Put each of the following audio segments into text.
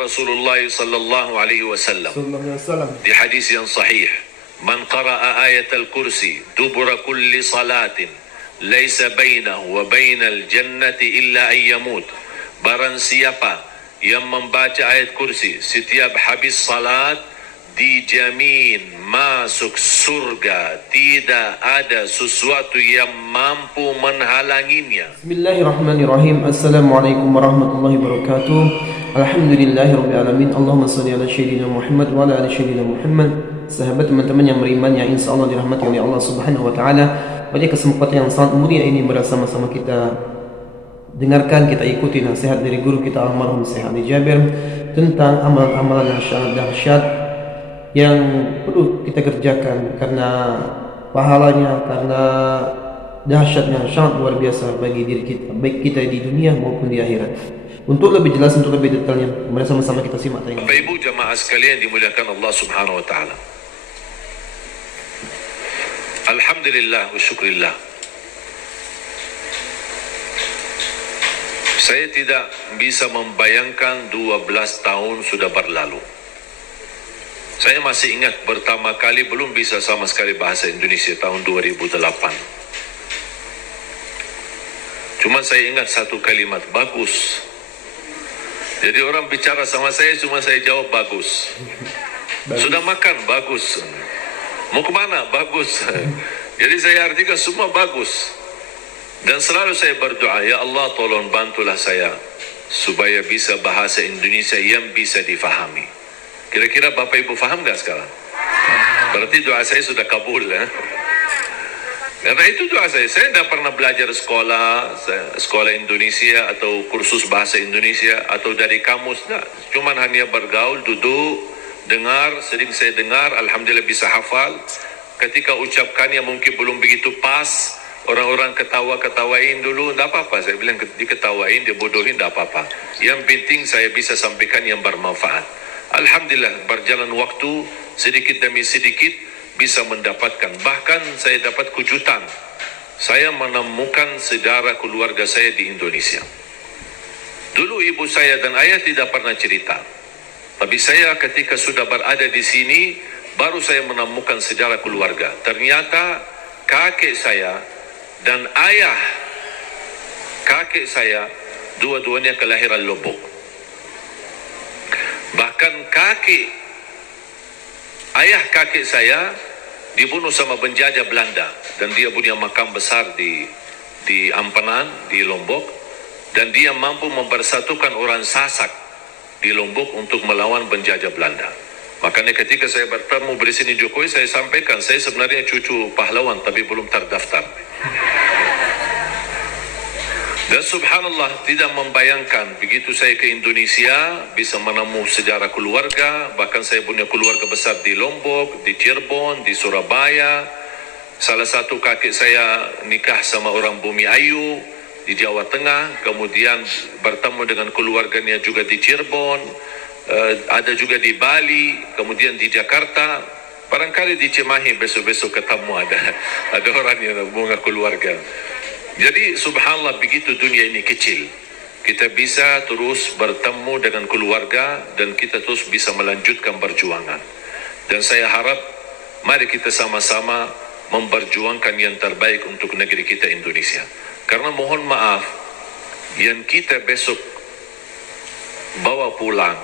Rasulullah sallallahu alaihi wasallam di hadis yang sahih, man qara'a ayatul kursi dubura kulli salatin laisa bainahu wa bainal jannati illa an yamut. Barang siapa yang membaca ayat kursi setiap habis salat, dijamin masuk surga, tidak ada sesuatu yang mampu menghalanginya. Bismillahirrahmanirrahim. Assalamualaikum warahmatullahi wabarakatuh. Alhamdulillahirabbil alamin. Allahumma shalli ala sayyidina Muhammad wa ala ali sayyidina Muhammad. Sahabat teman-teman yang beriman yang insyaallah dirahmati oleh Allah Subhanahu wa taala, pada kesempatan yang sangat mulia ini bersama-sama kita dengarkan, kita ikuti nasihat dari guru kita almarhum Syekh Ali Jabir tentang amalan-amalan yang sangat dahsyat yang perlu kita kerjakan karena pahalanya, karena dahsyatnya sangat luar biasa bagi diri kita, baik kita di dunia maupun di akhirat. Untuk lebih jelas, untuk lebih detailnya, mari sama-sama kita simak tayangan. Bapak Ibu jamaah sekalian dimuliakan Allah Subhanahu wa taala. Alhamdulillah wa syukrillah. Saya tidak bisa membayangkan 12 tahun sudah berlalu. Saya masih ingat pertama kali belum bisa sama sekali bahasa Indonesia tahun 2008. Cuma saya ingat satu kalimat, bagus. Jadi orang bicara sama saya, cuma saya jawab bagus. Sudah makan? Bagus. Mau kemana? Bagus. Jadi saya artikan semua bagus. Dan selalu saya berdoa, ya Allah tolong bantulah saya supaya bisa bahasa Indonesia yang bisa difahami. Kira-kira Bapak Ibu faham gak sekarang? Berarti doa saya sudah kabul ya. Karena itu doa saya tidak pernah belajar sekolah Indonesia atau kursus bahasa Indonesia atau dari kamus, nah. Cuman hanya bergaul, duduk, dengar, sering saya dengar, alhamdulillah bisa hafal. Ketika ucapkannya mungkin belum begitu pas, orang-orang ketawain dulu, tidak apa-apa. Saya bilang diketawain, dibodohin, tidak apa-apa. Yang penting saya bisa sampaikan yang bermanfaat. Alhamdulillah berjalan waktu sedikit demi sedikit bisa mendapatkan. Bahkan saya dapat kejutan. Saya menemukan saudara keluarga saya di Indonesia. Dulu ibu saya dan ayah tidak pernah cerita. Tapi saya ketika sudah berada di sini, baru saya menemukan saudara keluarga. Ternyata kakek saya dan ayah kakek saya dua-duanya kelahiran Lombok. Bahkan ayah kakek saya dibunuh sama penjajah Belanda dan dia punya makam besar di Ampanan di Lombok, dan dia mampu mempersatukan orang Sasak di Lombok untuk melawan penjajah Belanda. Makanya ketika saya bertemu Presiden Jokowi, saya sampaikan saya sebenarnya cucu pahlawan tapi belum terdaftar. Dan subhanallah tidak membayangkan begitu saya ke Indonesia bisa menemukan sejarah keluarga. Bahkan saya punya keluarga besar di Lombok, di Cirebon, di Surabaya. Salah satu kakek saya nikah sama orang Bumi Ayu di Jawa Tengah, kemudian bertemu dengan keluarganya juga di Cirebon, ada juga di Bali, kemudian di Jakarta. Barangkali di Cimahi besok-besok ketemu ada orang yang bunga keluarga. Jadi subhanallah begitu dunia ini kecil. Kita bisa terus bertemu dengan keluarga dan kita terus bisa melanjutkan perjuangan. Dan saya harap mari kita sama-sama memperjuangkan yang terbaik untuk negeri kita Indonesia. Karena mohon maaf, yang kita besok bawa pulang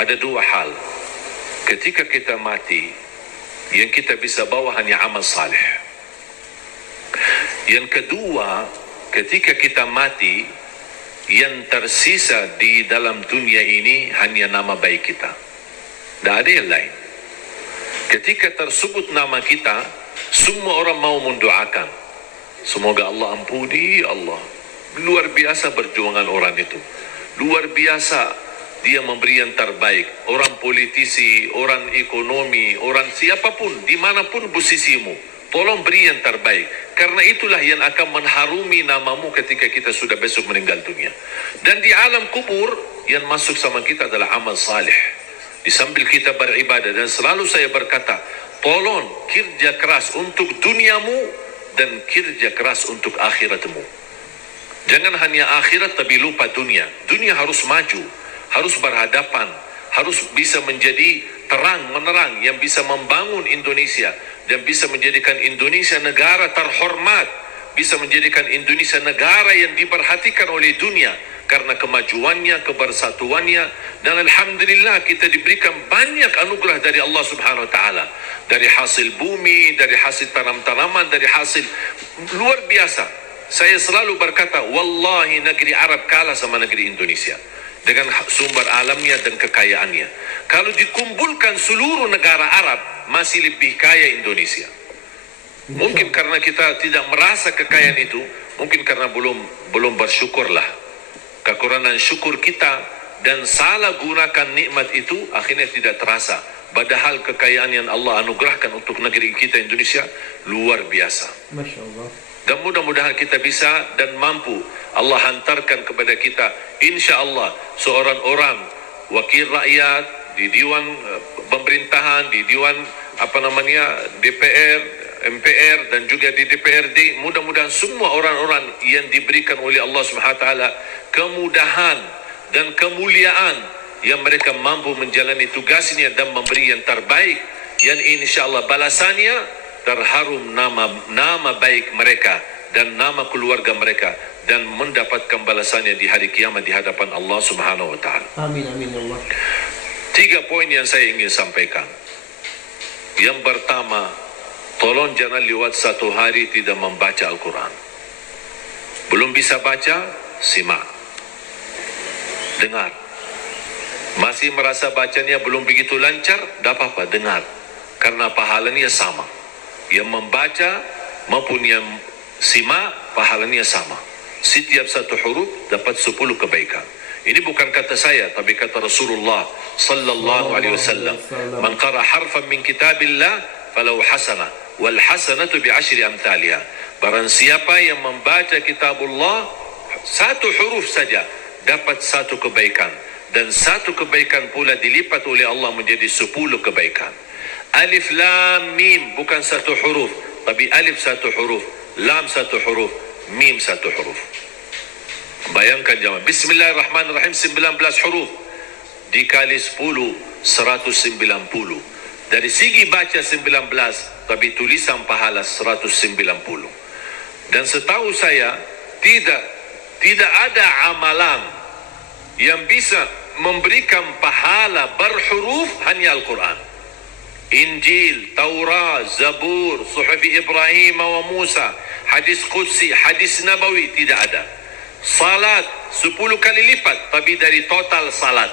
ada dua hal. Ketika kita mati, yang kita bisa bawa hanya amal saleh. Yang kedua, ketika kita mati, yang tersisa di dalam dunia ini hanya nama baik kita. Tidak ada yang lain. Ketika tersebut nama kita, semua orang mau mendoakan. Semoga Allah ampuni Allah. Luar biasa perjuangan orang itu. Luar biasa dia memberi yang terbaik. Orang politisi, orang ekonomi, orang siapapun, dimanapun posisimu, tolong beri yang terbaik. Karena itulah yang akan mengharumi namamu ketika kita sudah besok meninggal dunia. Dan di alam kubur, yang masuk sama kita adalah amal saleh. Disambil kita beribadah. Dan selalu saya berkata, tolong kerja keras untuk duniamu dan kerja keras untuk akhiratmu. Jangan hanya akhirat tapi lupa dunia. Dunia harus maju, harus berhadapan, harus bisa menjadi terang menerang yang bisa membangun Indonesia dan bisa menjadikan Indonesia negara terhormat, bisa menjadikan Indonesia negara yang diperhatikan oleh dunia karena kemajuannya, kebersatuannya, dan alhamdulillah kita diberikan banyak anugerah dari Allah Subhanahu wa taala, dari hasil bumi, dari hasil tanam-tanaman, dari hasil luar biasa. Saya selalu berkata, wallahi negeri Arab kalah sama negeri Indonesia dengan sumber alamnya dan kekayaannya. Kalau dikumpulkan seluruh negara Arab, masih lebih kaya Indonesia. Mungkin karena kita tidak merasa kekayaan itu, mungkin karena belum bersyukurlah. Kekurangan syukur kita dan salah gunakan nikmat itu akhirnya tidak terasa. Padahal kekayaan yang Allah anugerahkan untuk negeri kita Indonesia luar biasa. Masya Allah. Dan mudah-mudahan kita bisa dan mampu Allah hantarkan kepada kita insya Allah seorang orang wakil rakyat di Dewan Pemerintahan, di Dewan DPR, MPR, dan juga di DPRD. Mudah-mudahan semua orang-orang yang diberikan oleh Allah SWT kemudahan dan kemuliaan yang mereka mampu menjalani tugasnya dan memberi yang terbaik, yang insya Allah balasannya terharum nama baik mereka dan nama keluarga mereka, dan mendapatkan balasannya di hari kiamat di hadapan Allah Subhanahu wa taala. Amin amin ya Allah. 3 poin yang saya ingin sampaikan. Yang pertama, tolong jangan lewat 1 hari tidak membaca Al-Quran. Belum bisa baca, simak, dengar. Masih merasa bacanya belum begitu lancar, tidak apa-apa, dengar. Karena pahalanya sama. Yang membaca maupun yang simak, pahalanya sama. Setiap 1 huruf dapat 10 kebaikan. Ini bukan kata saya, tapi kata Rasulullah sallallahu alaihi wasallam. Man qara harfan min kitabillah falau hasanah wal hasanatu bi 10 amthaliha. Barang siapa yang membaca kitabullah 1 huruf saja dapat 1 kebaikan, dan 1 kebaikan pula dilipat oleh Allah menjadi 10 kebaikan. Alif lam mim bukan 1 huruf, tapi alif 1 huruf, lam 1 huruf, mim 1 huruf. Bayangkan jemaah, Bismillahirrahmanirrahim 19 huruf dikali 10 190. Dari segi baca 19, tapi tulisan pahala 190. Dan setahu saya tidak ada amalan yang bisa memberikan pahala berhuruf hanya Al-Quran. Injil, Taurat, Zabur, Suhuf Ibrahim wa Musa, hadis Qudsi, hadis Nabawi tidak ada. Salat 10 kali lipat, tapi dari total salat.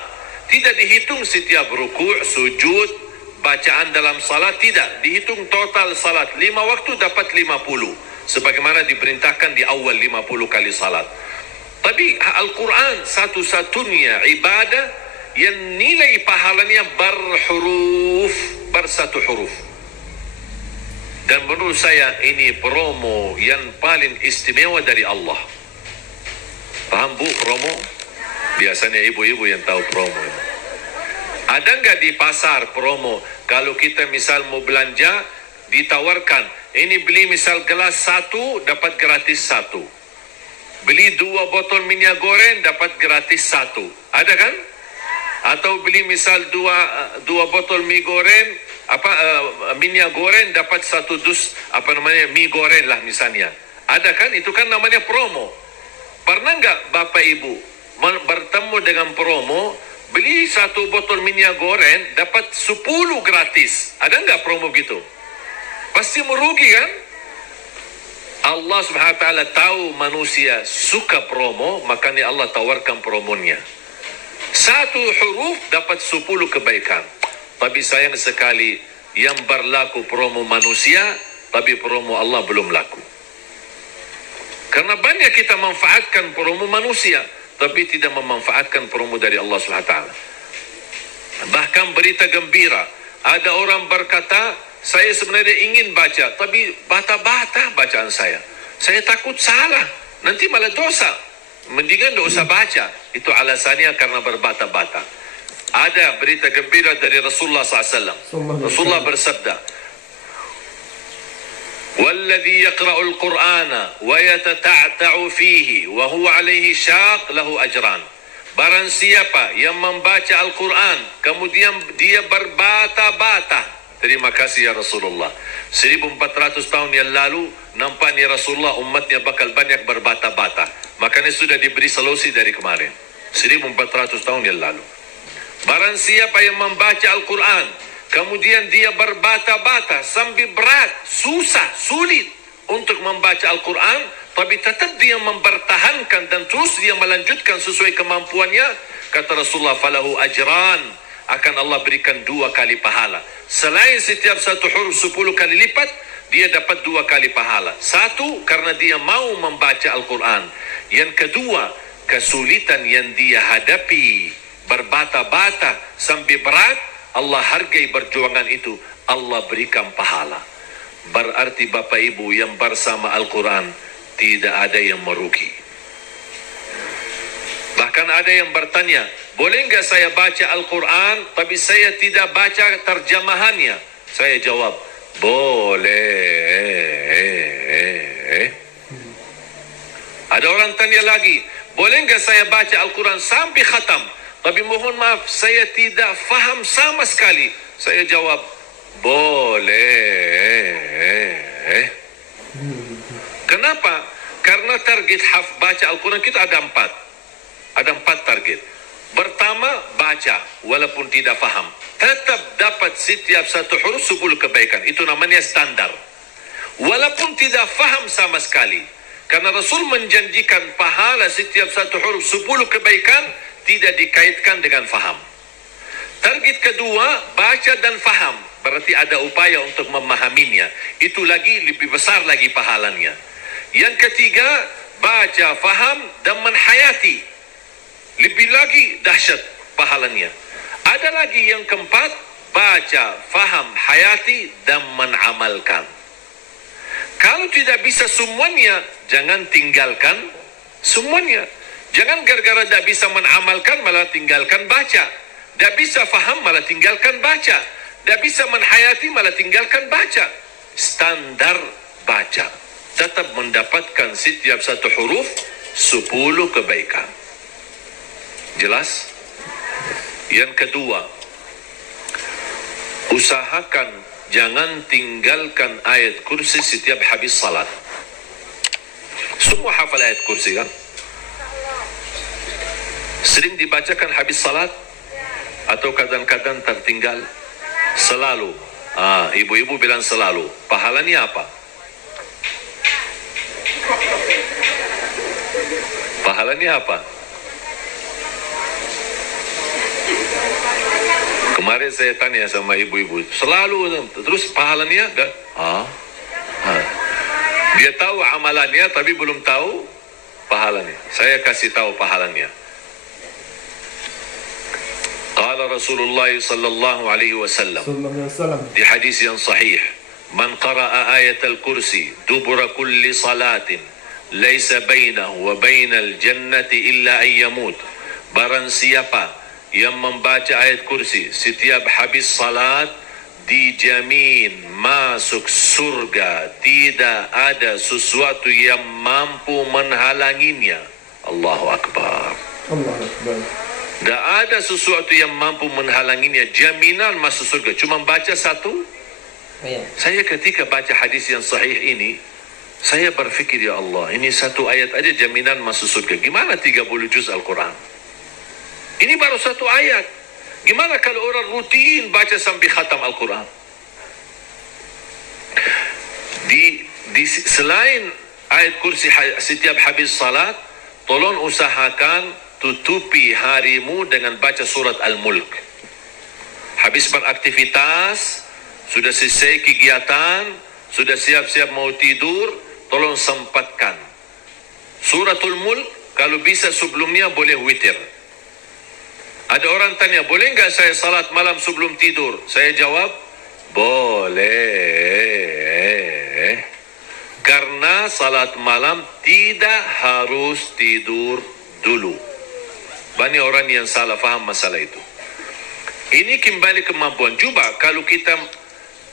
Tidak dihitung setiap rukuk, sujud, bacaan dalam salat, tidak. Dihitung total salat. 5 waktu dapat 50. Sebagaimana diperintahkan di awal 50 kali salat. Tapi Al-Quran satu-satunya ibadah yang nilai pahalanya berhuruf, bersatu huruf. Dan menurut saya ini promo yang paling istimewa dari Allah. Paham bu promo? Biasanya ibu-ibu yang tahu promo. Ada nggak di pasar promo? Kalau kita misal mau belanja, ditawarkan, ini beli misal gelas 1 dapat gratis 1. Beli 2 botol minyak goreng dapat gratis 1. Ada kan? Atau beli misal 2 botol mie goreng, minyak goreng dapat 1 dus mie goreng lah misalnya. Ada kan? Itu kan namanya promo. Pernah nggak Bapak Ibu bertemu dengan promo, beli 1 botol minyak goreng dapat 10 gratis? Ada nggak promo gitu? Pasti merugi kan? Allah Subhanahu wa taala tahu manusia suka promo, makanya Allah tawarkan promonya. 1 huruf dapat 10 kebaikan. Tapi sayang sekali yang berlaku promo manusia, tapi promo Allah belum laku. Karena banyak kita manfaatkan promo manusia, tapi tidak memanfaatkan promo dari Allah SWT. Bahkan berita gembira, ada orang berkata, saya sebenarnya ingin baca, tapi bata-bata bacaan saya. Saya takut salah, nanti malah dosa. Mendingan tidak usah baca. Itu alasannya karena berbata-bata. Ada berita gembira dari Rasulullah SAW. Rasulullah bersabda, والذي يقرأ القرآن ويتتعتع فيه وهو عليه شاق له أجران barang siapa yang membaca Al-Quran kemudian dia berbata-bata. Terima kasih ya Rasulullah. 1400 tahun yang lalu nampaknya Rasulullah umatnya bakal banyak berbata-bata. Makanya sudah diberi solusi dari kemarin. 1400 tahun yang lalu. Barang siapa yang membaca Al-Quran kemudian dia berbata-bata sambil berat, susah, sulit untuk membaca Al-Quran, tapi tetap dia mempertahankan dan terus dia melanjutkan sesuai kemampuannya, kata Rasulullah, falahu ajran, akan Allah berikan 2 kali pahala. Selain setiap satu huruf 10 kali lipat, dia dapat 2 kali pahala. Satu, karena dia mau membaca Al-Quran. Yang kedua, kesulitan yang dia hadapi, berbata-bata sampai berat, Allah hargai perjuangan itu, Allah berikan pahala. Berarti Bapak Ibu yang bersama Al-Quran tidak ada yang merugi. Bahkan ada yang bertanya, boleh nggak saya baca Al-Quran tapi saya tidak baca terjemahannya? Saya jawab, boleh. Ada orang tanya lagi, boleh nggak saya baca Al-Quran sampai khatam tapi mohon maaf saya tidak faham sama sekali? Saya jawab, boleh. Kenapa? Karena target baca Al-Quran kita ada 4. Ada 4 target. Pertama, baca walaupun tidak faham. Tetap dapat setiap satu huruf 10 kebaikan. Itu namanya standar. Walaupun tidak faham sama sekali. Karena Rasul menjanjikan pahala setiap satu huruf 10 kebaikan tidak dikaitkan dengan faham. Target kedua, baca dan faham. Berarti ada upaya untuk memahaminya. Itu lagi lebih besar lagi pahalanya. Yang ketiga, baca, faham dan menhayati. Lebih lagi dahsyat pahalanya. Ada lagi yang keempat, baca, faham, hayati dan menamalkan. Kalau tidak bisa semuanya, jangan tinggalkan semuanya. Jangan gara-gara tidak bisa menamalkan malah tinggalkan baca. Tidak bisa faham malah tinggalkan baca. Tidak bisa menhayati malah tinggalkan baca. Standar baca. Tetap mendapatkan setiap satu huruf 10 kebaikan. Jelas? Yang kedua, usahakan jangan tinggalkan ayat kursi setiap habis salat. Semua hafal ayat kursi kan? Sering dibacakan habis salat atau kadang-kadang tertinggal? Selalu. Ibu-ibu bilang selalu. Pahalanya apa? Pahalanya apa? Kemarin saya tanya sama ibu-ibu, selalu terus pahalanya enggak? Dia tahu amalannya tapi belum tahu pahalanya. Saya kasih tahu pahalanya. Qala Rasulullah sallallahu alaihi wasallam di hadis yang sahih, man qara'a ayat al-kursi dubura kulli salatin laysa bainahu wa bainal jannati illa an yamut. Barang siapa yang membaca ayat kursi setiap habis salat, dijamin masuk surga, tidak ada sesuatu yang mampu menghalanginya. Allahu Akbar. Allahu Akbar. Tidak ada sesuatu yang mampu menghalanginya, jaminan masuk surga. Cuma baca satu. Saya ketika baca hadis yang sahih ini, saya berfikir, ya Allah, ini satu ayat aja jaminan masuk surga. Gimana 30 juz Al-Quran? Ini baru satu ayat. Gimana kalau orang rutin baca sampai khatam Al-Quran? Selain ayat kursi setiap habis salat, tolong usahakan tutupi harimu dengan baca surat Al-Mulk. Habis beraktivitas, sudah selesai kegiatan, sudah siap-siap mau tidur, tolong sempatkan suratul Mulk. Kalau bisa sebelumnya boleh witir. Ada orang tanya, boleh nggak saya salat malam sebelum tidur? Saya jawab, boleh. Karena salat malam tidak harus tidur dulu. Banyak orang yang salah faham masalah itu. Ini kembali kemampuan. Coba kalau kita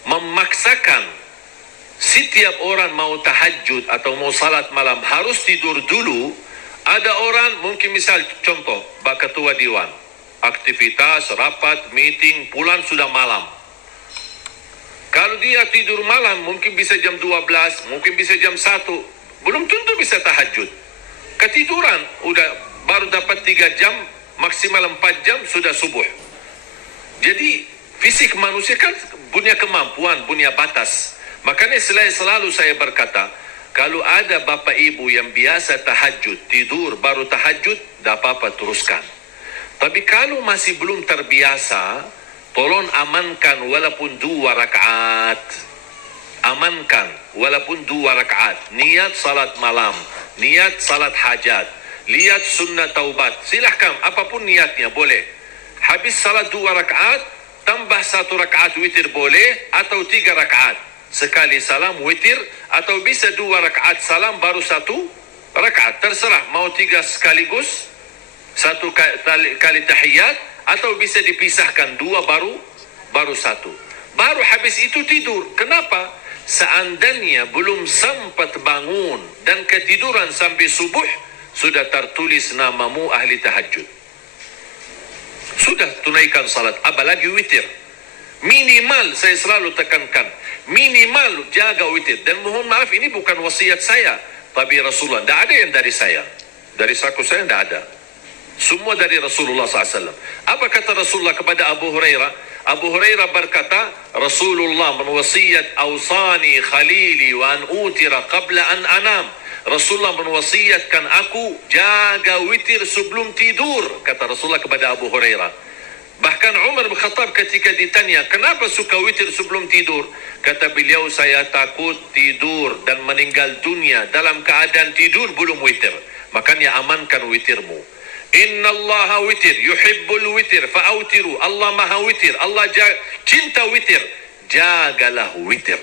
memaksakan setiap orang mau tahajud atau mau salat malam harus tidur dulu, Ada orang mungkin misal contoh, ketua Dewan, aktivitas, rapat, meeting, pulang sudah malam. Kalau dia tidur malam, mungkin bisa jam 12, mungkin bisa jam 1. Belum tentu bisa tahajud. Ketiduran, udah baru dapat 3 jam, maksimal 4 jam, sudah subuh. Jadi, fisik manusia kan punya kemampuan, punya batas. Makanya selalu saya berkata, kalau ada bapa ibu yang biasa tahajud, tidur baru tahajud, tak apa-apa teruskan. Tapi kalau masih belum terbiasa, tolong amankan walaupun 2 rakaat. Amankan walaupun 2 rakaat. Niat salat malam, niat salat hajat, lihat sunnah taubat. Silahkan, apapun niatnya boleh. Habis salat 2 rakaat, tambah 1 rakaat witir boleh, atau 3 rakaat. Sekali salam witir, atau bisa 2 rakaat salam baru 1 rakaat. Terserah, mau 3 sekaligus, 1 kali tahiyat, atau bisa dipisahkan 2 baru 1. Baru habis itu tidur. Kenapa? Seandainya belum sempat bangun dan ketiduran sampai subuh, sudah tertulis namamu ahli tahajud. Sudah tunaikan salat, apalagi witir. Minimal, saya selalu tekankan, minimal jaga witir. Dan mohon maaf, ini bukan wasiat saya, tapi Rasulullah. Tidak ada yang dari saya. Dari saku saya tidak ada. Semua dari Rasulullah SAW. Apa kata Rasulullah kepada Abu Hurairah? Abu Hurairah berkata, Rasulullah menwasiat, awsani khalili wa an utira qabla an anam. Rasulullah menwasiatkan aku jaga witir sebelum tidur, kata Rasulullah kepada Abu Hurairah. Bahkan Umar bin Khattab ketika ditanya, kenapa suka witir sebelum tidur? Kata beliau, saya takut tidur dan meninggal dunia dalam keadaan tidur belum witir. Makanya amankan witirmu. Inna Allah witir, yuhibbul witir, fa'autiru. Allah maha witir, Allah cinta witir. Jagalah witir.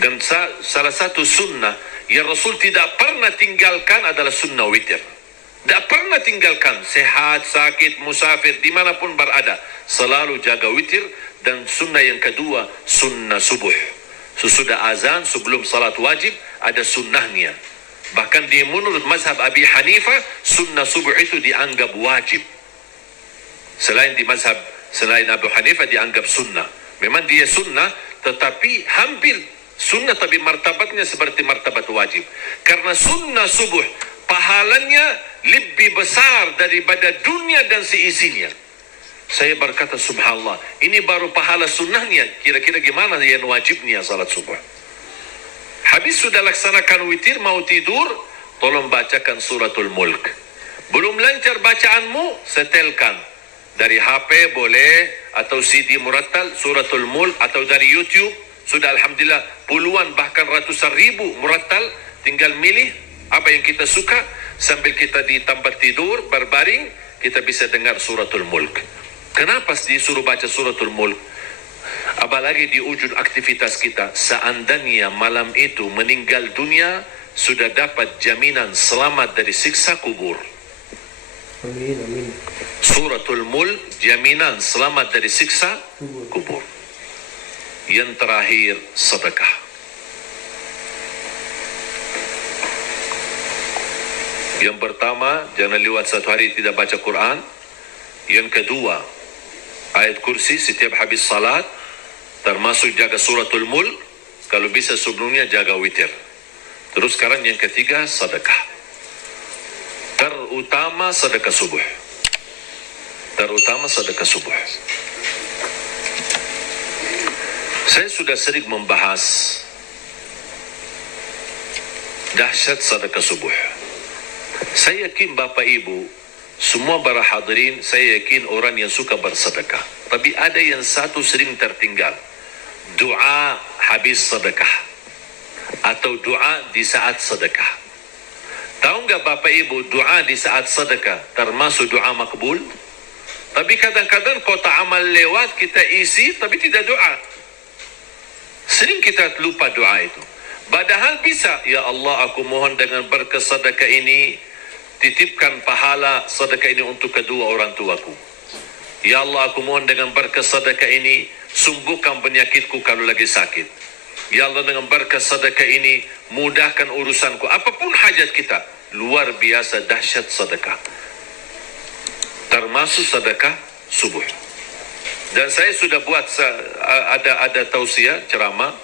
Dan salah satu sunnah yang Rasul tidak pernah tinggalkan adalah sunnah witir. Tak pernah tinggalkan, sehat, sakit, musafir, dimanapun berada. Selalu jaga witir. Dan sunnah yang kedua, sunnah subuh. Sesudah azan, sebelum salat wajib, ada sunnahnya. Bahkan di menurut mazhab Abi Hanifah, sunnah subuh itu dianggap wajib. Selain Abu Hanifah dianggap sunnah. Memang dia sunnah, tetapi hampir sunnah, tapi martabatnya seperti martabat wajib. Karena sunnah subuh, pahalanya lebih besar daripada dunia dan seisinya. Saya berkata, subhanallah, ini baru pahala sunnahnya. Kira-kira gimana yang wajibnya salat subuh? Habis sudah laksanakan witir, mau tidur, tolong bacakan suratul mulk. Belum lancar bacaanmu, setelkan. Dari HP boleh, atau CD murattal, suratul mulk, atau dari YouTube. Sudah alhamdulillah puluhan bahkan ratusan ribu murattal. Tinggal milih apa yang kita suka. Sambil kita di tempat tidur, berbaring, kita bisa dengar suratul mulk. Kenapa disuruh baca suratul mulk? Apalagi di ujung aktivitas kita, seandainya malam itu meninggal dunia, sudah dapat jaminan selamat dari siksa kubur. Amin, amin. Suratul mulk, jaminan selamat dari siksa kubur. Yang terakhir, sedekah. Yang pertama, jangan lewat 1 hari tidak baca Quran. Yang kedua, ayat kursi setiap habis salat, termasuk jaga suratul mulk. Kalau bisa sebelumnya jaga witir. Terus sekarang yang ketiga, sedekah. Terutama sedekah subuh. Terutama sedekah subuh. Saya sudah sering membahas dahsyat sedekah subuh. Saya yakin Bapak Ibu, semua para hadirin, saya yakin orang yang suka bersedekah. Tapi ada yang satu sering tertinggal. Doa habis sedekah. Atau doa di saat sedekah. Tahu nggak Bapak Ibu, doa di saat sedekah termasuk doa makbul? Tapi kadang-kadang kotak amal lewat, kita isi tapi tidak doa. Sering kita lupa doa itu. Padahal bisa, ya Allah aku mohon dengan berkat sedekah ini, titipkan pahala sedekah ini untuk kedua orang tuaku. Ya Allah aku mohon dengan berkat sedekah ini, sembuhkan penyakitku kalau lagi sakit. Ya Allah dengan berkat sedekah ini, mudahkan urusanku. Apapun hajat kita. luar biasa dahsyat sedekah. Termasuk sedekah subuh. Dan saya sudah buat ada tausiah ceramah.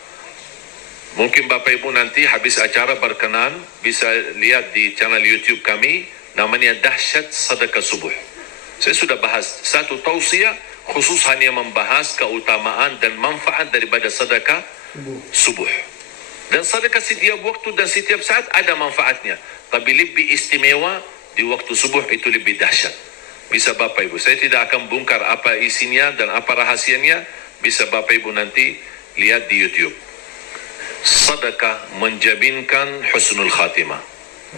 Mungkin Bapak Ibu nanti habis acara berkenan bisa lihat di channel YouTube kami, namanya Dahsyat Sedekah Subuh. Saya sudah bahas satu tausiah khusus hanya membahas keutamaan dan manfaat daripada sedekah subuh. Dan sedekah setiap waktu dan setiap saat ada manfaatnya, tapi lebih istimewa di waktu subuh, itu lebih dahsyat. Bisa Bapak Ibu, saya tidak akan bongkar apa isinya dan apa rahasianya, bisa Bapak Ibu nanti lihat di YouTube. Sedekah menjaminkan husnul khatimah.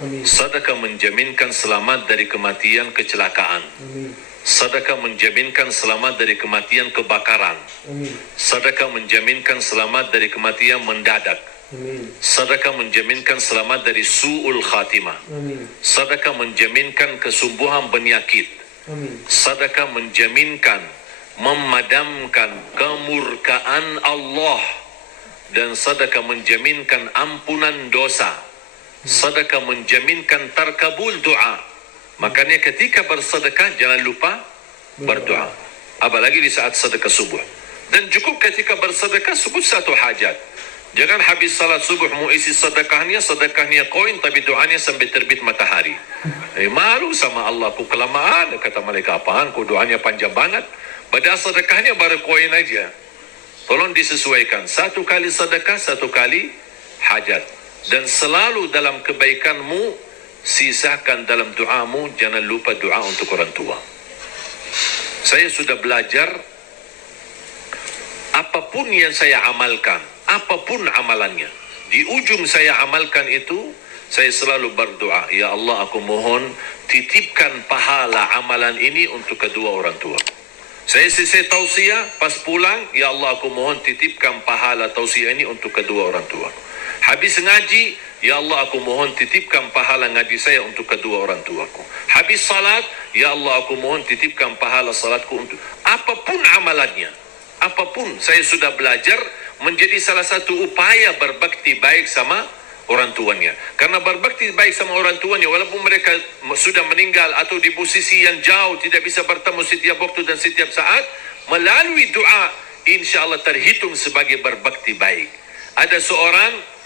Amin. Sedekah menjaminkan selamat dari kematian kecelakaan. Amin. Sedekah menjaminkan selamat dari kematian kebakaran. Amin. Sedekah menjaminkan selamat dari kematian mendadak. Amin. Sedekah menjaminkan selamat dari su'ul khatimah. Amin. Sedekah menjaminkan kesembuhan penyakit. Amin. Sedekah menjaminkan memadamkan kemurkaan Allah. Dan sedekah menjaminkan ampunan dosa. Sedekah menjaminkan terkabul doa. Makanya ketika bersedekah jangan lupa berdoa. Apalagi di saat sedekah subuh. Dan cukup ketika bersedekah sebut satu hajat. Jangan habis salat subuh mau isi sedekahnya koin, tapi doanya sampai terbit matahari. Malu sama Allah, ku kelamaan. Kata mereka, apaan? Ku doanya panjang banget. Padahal sedekahnya baru koin aja. Tolong disesuaikan. Satu kali sedekah, satu kali hajat. Dan selalu dalam kebaikanmu, sisakan dalam doamu, jangan lupa doa untuk orang tua. Saya sudah belajar, apapun yang saya amalkan, apapun amalannya, di ujung saya amalkan itu, saya selalu berdoa, ya Allah, aku mohon titipkan pahala amalan ini untuk kedua orang tua. Saya selesai tausiah, pas pulang, ya Allah, aku mohon titipkan pahala tausiah ini untuk kedua orang tua. Habis ngaji, ya Allah, aku mohon titipkan pahala ngaji saya untuk kedua orang tuaku. Habis salat, ya Allah, aku mohon titipkan pahala salatku untuk... Apapun amalannya, apapun, saya sudah belajar menjadi salah satu upaya berbakti baik sama orang tuanya. Karena berbakti baik sama orang tuanya, walaupun mereka sudah meninggal atau di posisi yang jauh, tidak bisa bertemu setiap waktu dan setiap saat, melalui doa, insya Allah terhitung sebagai berbakti baik. Ada seorang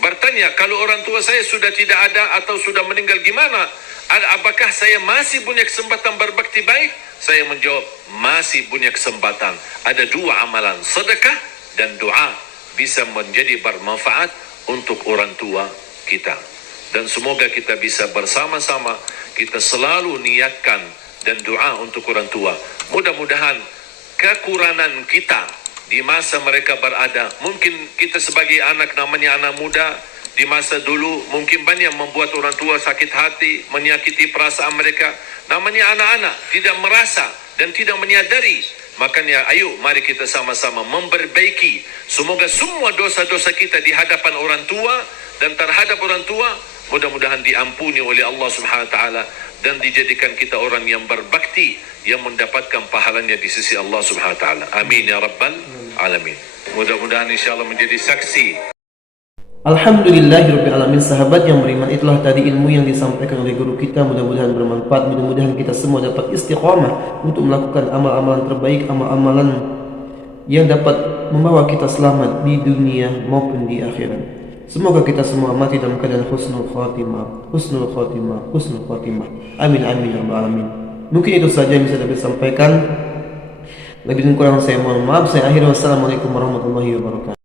bertanya, kalau orang tua saya sudah tidak ada atau sudah meninggal gimana? Apakah saya masih punya kesempatan berbakti baik? Saya menjawab, masih punya kesempatan. Ada dua amalan, sedekah dan doa, bisa menjadi bermanfaat untuk orang tua kita. Dan semoga kita bisa bersama-sama, kita selalu niatkan dan doa untuk orang tua. Mudah-mudahan kekurangan kita di masa mereka berada, mungkin kita sebagai anak, namanya anak muda, di masa dulu mungkin banyak membuat orang tua sakit hati, menyakiti perasaan mereka. Namanya anak-anak, tidak merasa dan tidak menyadari. Makanya ayo mari kita sama-sama memperbaiki. Semoga semua dosa-dosa kita di hadapan orang tua dan terhadap orang tua mudah-mudahan diampuni oleh Allah Subhanahu wa taala dan dijadikan kita orang yang berbakti yang mendapatkan pahalanya di sisi Allah Subhanahu wa taala. Amin ya rabbal alamin. Mudah-mudahan insyaallah menjadi saksi. Alhamdulillahirrabbilalamin. Sahabat yang beriman, itulah tadi ilmu yang disampaikan oleh guru kita. Mudah-mudahan bermanfaat. Mudah-mudahan kita semua dapat istiqamah untuk melakukan amal-amalan terbaik, amal-amalan yang dapat membawa kita selamat di dunia maupun di akhirat. Semoga kita semua mati dalam keadaan husnul khatimah, husnul khatimah, husnul khatimah. Amin amin ya rabbal alamin. Mungkin itu saja yang bisa saya sampaikan. Lebih dan kurang saya mohon maaf. Saya akhiri. Wassalamualaikum warahmatullahi wabarakatuh.